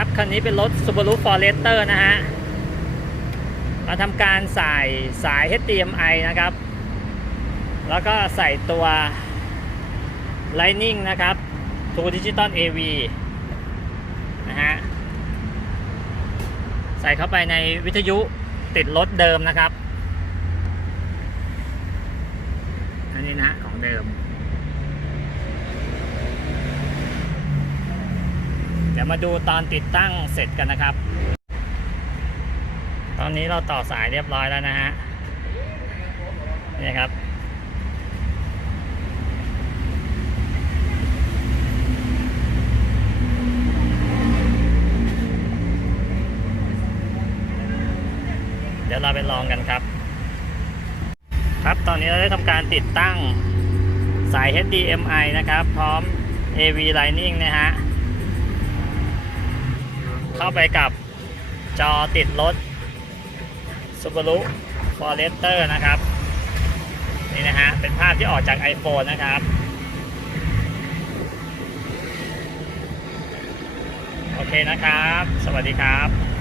ครับ คันนี้เป็นรถ Subaru Forester นะฮะมาทำการใส่สาย HDMI นะครับ แล้วก็ใส่ตัว Lightning นะครับ True Digital AV นะฮะ ใส่เข้าไปในวิทยุติดรถเดิมนะครับ อันนี้นะของเดิม ดี๋ยวมาดูตอนติดตั้งเสร็จกันนะครับ ตอนนี้เราต่อสายเรียบร้อยแล้วนะฮะนี่ครับเดี๋ยวเราไปลองกันครับ ครับตอนนี้เราได้ทำการติดตั้งสาย HDMI นะครับ พร้อม AV Lightning นะฮะาไปกับจอติดรถ Subaru Forester นะครับ นี่นะฮะ เป็นภาพที่ออกจาก iPhone นะครับ โอเคนะครับ สวัสดีครับ